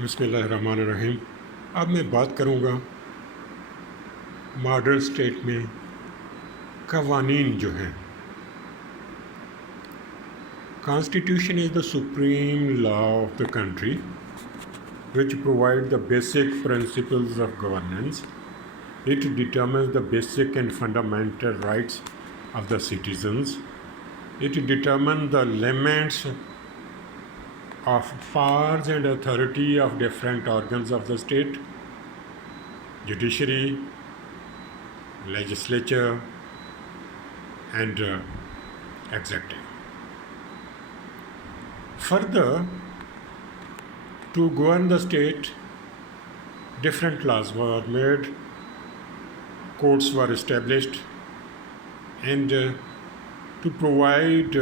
बिस्मिल्लाहिर्रहमानिर्रहीम। अब मैं बात करूँगा मॉडर्न स्टेट में कवानीन जो हैं। Constitution is the supreme law of the country which provides the basic principles of governance. It determines the basic and fundamental rights of the citizens. It determines the limits of powers and authority of different organs of the state: judiciary, legislature, and executive. Further, to govern the state, different laws were made, courts were established, and to provide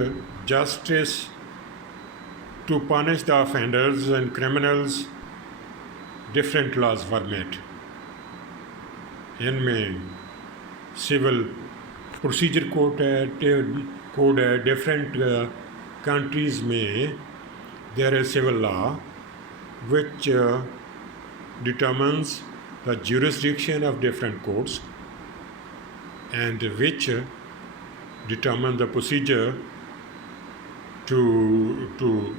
justice, to punish the offenders and criminals, different laws were made. इनमें civil procedure code है different countries में there is civil law which determines the jurisdiction of different courts and which determine the procedure to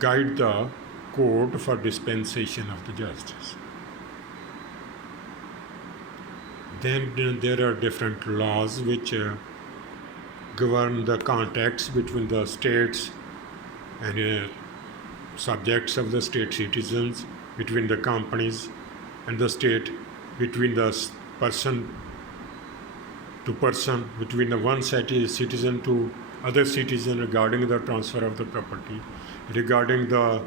guide the court for dispensation of the justice. Then there are different laws which govern the contacts between the states and subjects of the state citizens, between the companies and the state, between the person to person, between the one citizen to other citizen regarding the transfer of the property, regarding the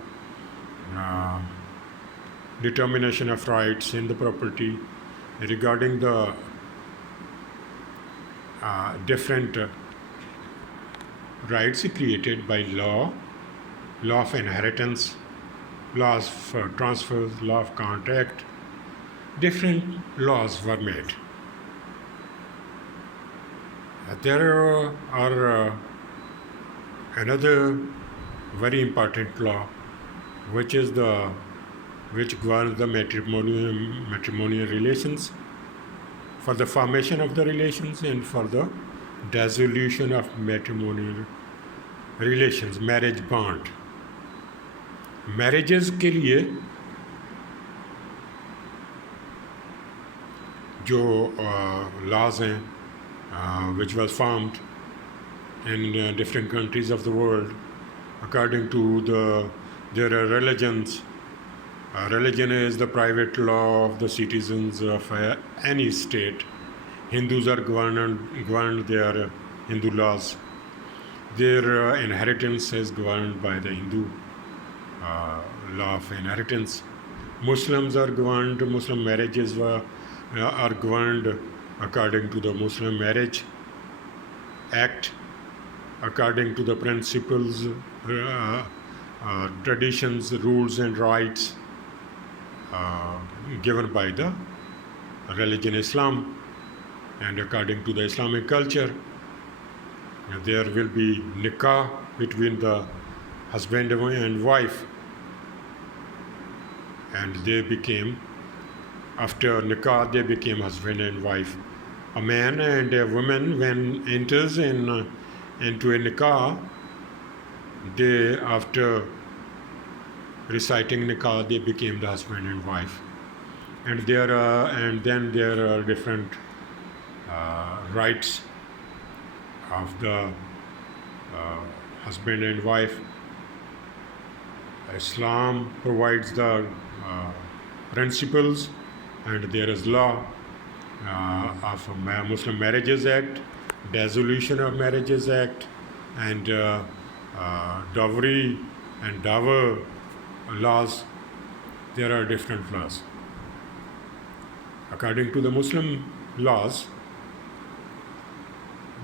determination of rights in the property, regarding the different rights created by law of inheritance, laws for transfers, law of contract. Different laws were made. There are another very important law which governs the matrimonial relations, for the formation of the relations and for the dissolution of matrimonial relations, marriage bond. Marriages के लिए जो laws हैं which was formed in different countries of the world according to there are religions. Religion is the private law of the citizens of any state. Hindus are governed their Hindu laws. Their inheritance is governed by the Hindu law of inheritance. Muslims are governed, Muslim marriages are governed according to the Muslim Marriage Act, according to the principles, traditions, rules and rights given by the religion Islam, and according to the Islamic culture. There will be nikah between the husband and wife, and they became, after nikah, they became husband and wife. A man and a woman, when enters into a nikah, they, after reciting nikah, they became the husband and wife. And then there are different rights of the husband and wife. Islam provides the principles, and there is law of Muslim Marriages Act, Dissolution of Marriages Act, and dowry and dower laws. There are different laws. According to the Muslim laws,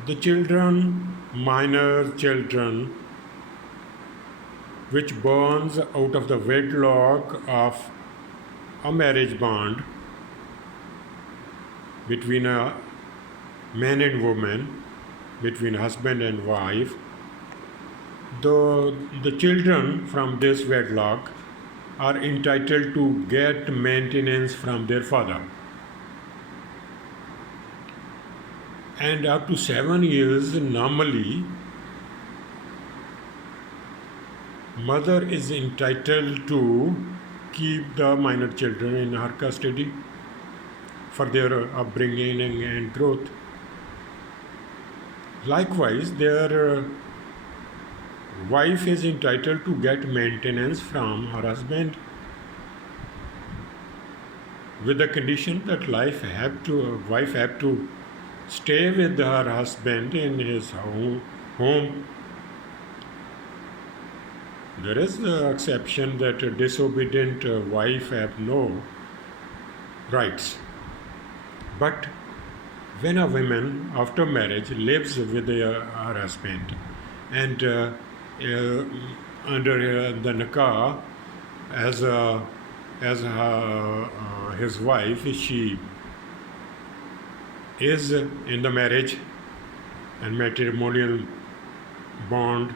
the children, minor children, which borns out of the wedlock of a marriage bond between a man and woman, between husband and wife, the children from this wedlock are entitled to get maintenance from their father. And up to 7 years, normally, mother is entitled to keep the minor children in her custody for their upbringing and growth. Likewise, their wife is entitled to get maintenance from her husband with the condition that wife have to stay with her husband in his home. There is the exception that a disobedient wife have no rights. But when a woman after marriage lives with her husband and under the nikah as his wife, she is in the marriage and matrimonial bond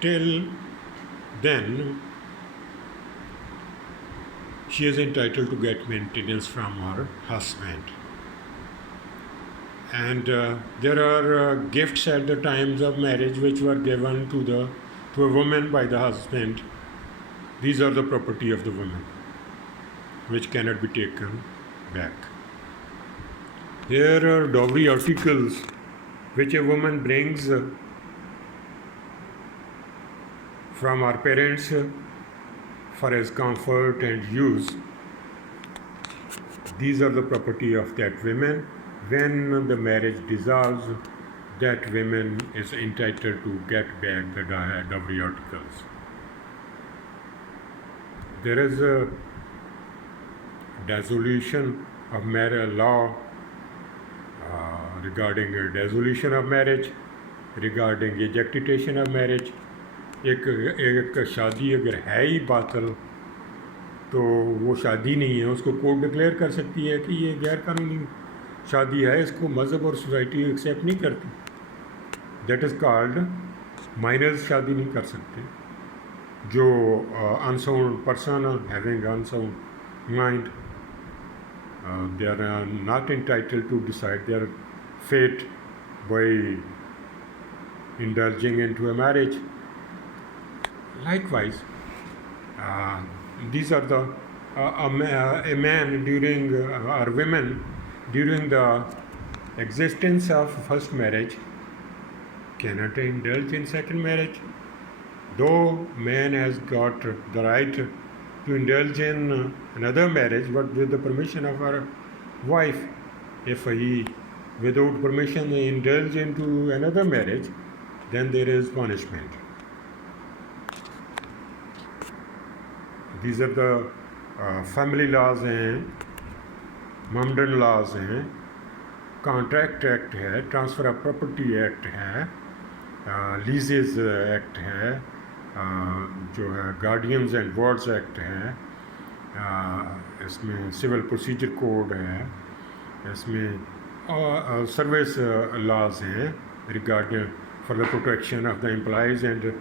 till then, she is entitled to get maintenance from her husband. And there are gifts at the times of marriage which were given to a woman by the husband. These are the property of the woman, which cannot be taken back. There are dowry articles which a woman brings from her parents for his comfort and use. These are the property of that woman. When the marriage dissolves, that woman is entitled to get back the dowry articles. There is a dissolution of marriage law regarding dissolution of marriage, regarding ejectitation of marriage. एक शादी अगर है ही बातिल तो वो शादी नहीं है, उसको कोर्ट डिक्लेयर कर सकती है कि ये गैर कानूनी शादी है, इसको मज़हब और सोसाइटी एक्सेप्ट नहीं करती. दैट इज़ कॉल्ड माइनर्स शादी नहीं कर सकते. जो unsound person having unsound mind, they are not entitled to decide their fate by indulging into a marriage. Likewise, these are the a man during or women during the existence of first marriage cannot indulge in second marriage. Though man has got the right to indulge in another marriage, but with the permission of our wife. If he without permission indulge into another marriage, then there is punishment. These are the family laws हैं, ममडन laws हैं, contract act है, transfer of property act है, लीजेस act है, जो है guardians and wards act है, इसमें civil procedure code है, इसमें सर्विस लॉज हैं regarding for the protection of the employees and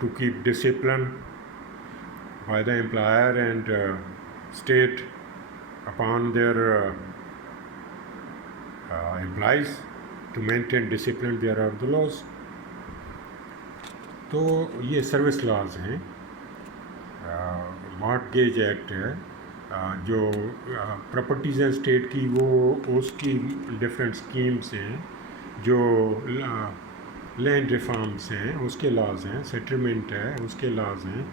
to keep discipline by the employer and state upon their employees to maintain discipline. There are the laws. तो ये service laws हैं. Mortgage act है, जो properties and state की वो उसकी different schemes हैं, जो लैंड रिफॉर्म्स हैं उसके लॉज हैं, सेटलमेंट है उसके लॉज हैं,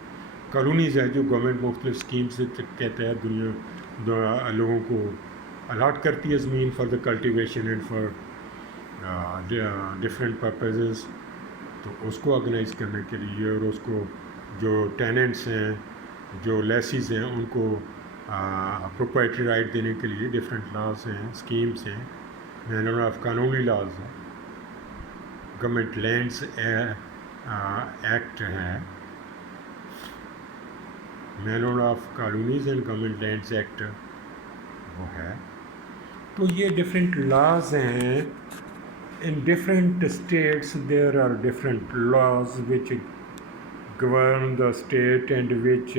कॉलोनीज़ है जो गवर्नमेंट मुख्तलिफ स्कीम्स के तहत दुनिया लोगों को अलाट करती है ज़मीन for the cultivation and for different purposes. तो उसको ऑर्गेनाइज करने के लिए और उसको जो टेनेंट्स हैं, जो लेसीज हैं, उनको प्रोप्राइटरी राइट देने के लिए डिफरेंट लॉज हैं, स्कीम्स हैं. मैनर ऑफ कानूनी लॉज है, गवर्नमेंट लैंड्स एक्ट है, manner of colonies and government lands act वो है. तो ये डिफरेंट लॉज हैं In different states there are different laws which govern the state and which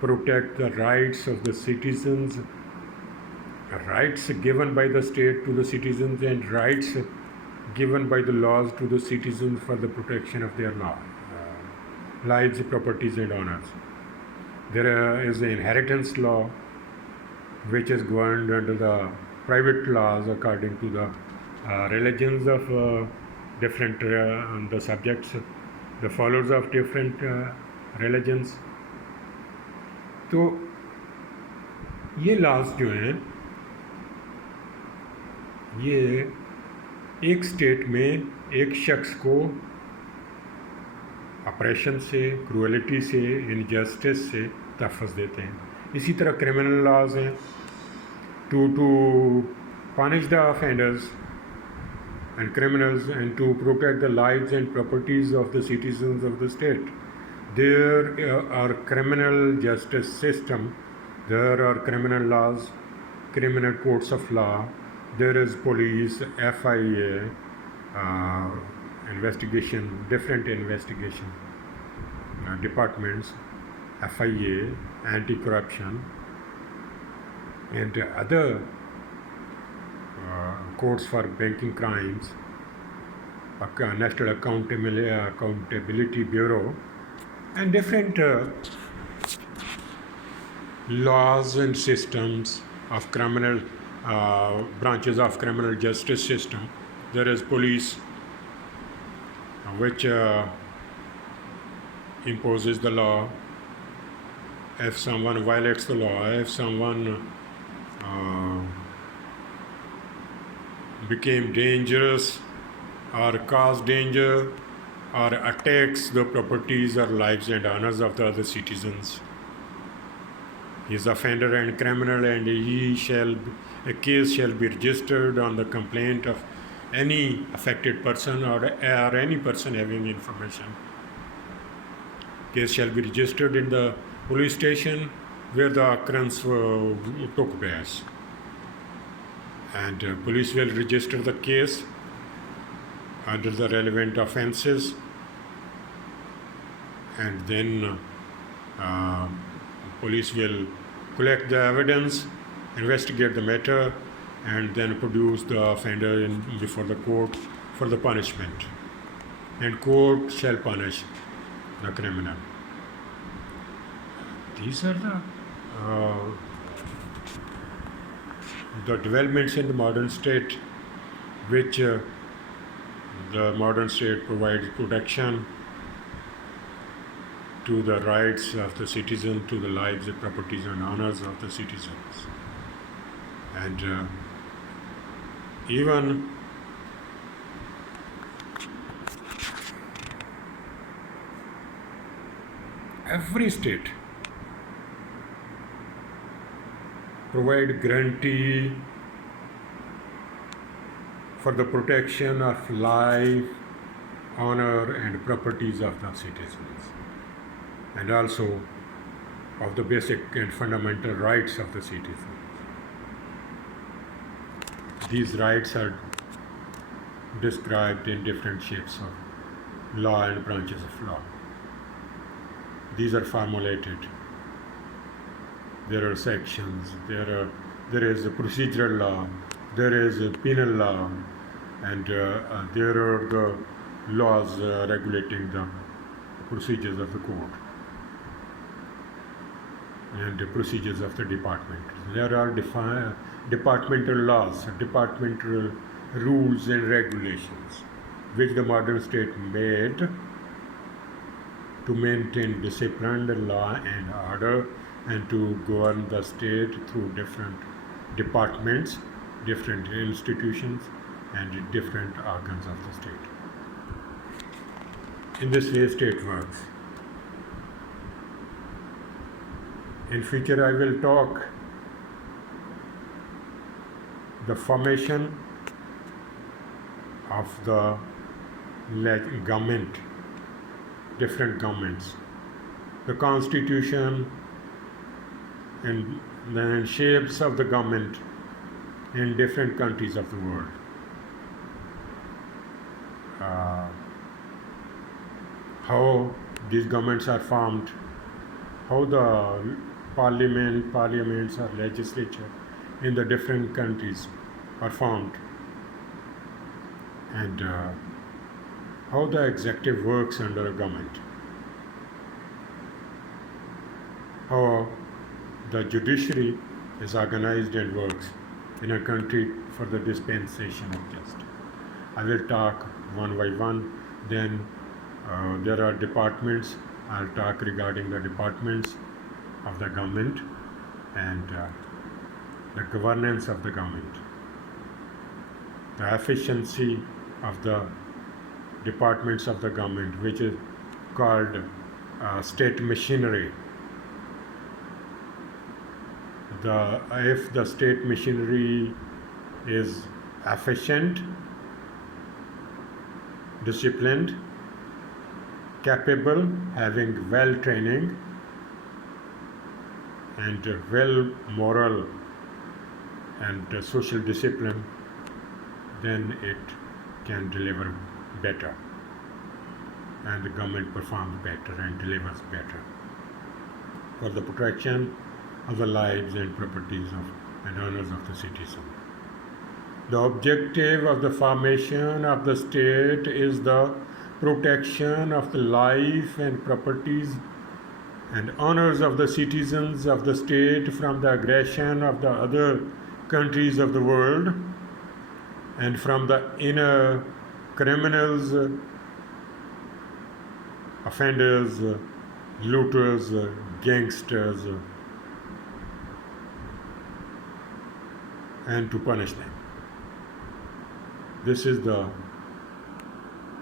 protect the rights of the citizens, rights given by the state to the citizens and rights given by the laws to the citizens for the protection of their lives, properties and honors. There is the inheritance law which is governed under the private laws according to the religions of different the subjects, the followers of different religions. तो ये laws जो हैं ये एक state में एक शख्स को ऑपरेशन से, क्रूअलिटी से, इनजस्टिस से तहफ़्फ़ुज़ देते हैं. इसी तरह क्रिमिनल लॉज हैं to punish the offenders and criminals and to protect the lives and properties of the citizens of the state. There are criminal justice system, there are criminal laws, criminal courts of law, there is police, FIA, investigation, different investigation departments, FIA, anti-corruption, and other courts for banking crimes, National Accountability Bureau, and different laws and systems of criminal branches of criminal justice system. There is police, which imposes the law. If someone violates the law, if someone became dangerous or caused danger or attacks the properties or lives and honors of the other citizens, he is offender and criminal, and a case shall be registered on the complaint of any affected person or any person having information. Case shall be registered in the police station where the occurrence took place. And police will register the case under the relevant offences, and then police will collect the evidence, investigate the matter, and then produce the offender before the court for the punishment. And court shall punish the criminal. These are the developments in the modern state, which the modern state provides protection to the rights of the citizen, to the lives, and properties and honors of the citizens. And even every state provide guarantee for the protection of life, honor and properties of the citizens, and also of the basic and fundamental rights of the citizens. These rights are described in different shapes of law and branches of law. These are formulated. There are sections, there is a procedural law, there is a penal law, and there are the laws regulating the procedures of the court and the procedures of the department. There are departmental laws, departmental rules and regulations which the modern state made to maintain discipline, law and order, and to govern the state through different departments, different institutions, and different organs of the state. In this way, state works. In future, I will talk the formation of the government, different governments, the constitution, and the shapes of the government in different countries of the world. uh, how these governments are formed, how the parliaments or legislature in the different countries are formed, and how the executive works under a government, how the judiciary is organized and works in a country for the dispensation of justice. I will talk one by one. Then there are departments. I'll talk regarding the departments of the government and the governance of the government, the efficiency of the departments of the government, which is called state machinery. If the state machinery is efficient, disciplined, capable, having well training, and well moral and social discipline, then it can deliver better, and the government performs better and delivers better for the protection of the lives and properties of and honors of the citizen. The objective of the formation of the state is the protection of the life and properties and honors of the citizens of the state from the aggression of the other countries of the world and from the inner criminals, offenders, looters, gangsters, and to punish them. This is the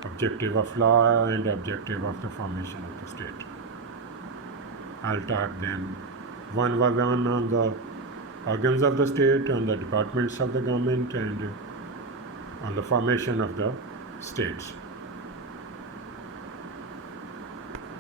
objective of law and objective of the formation of the state. I'll talk then one by one on the organs of the state, on the departments of the government, and on the formation of the states.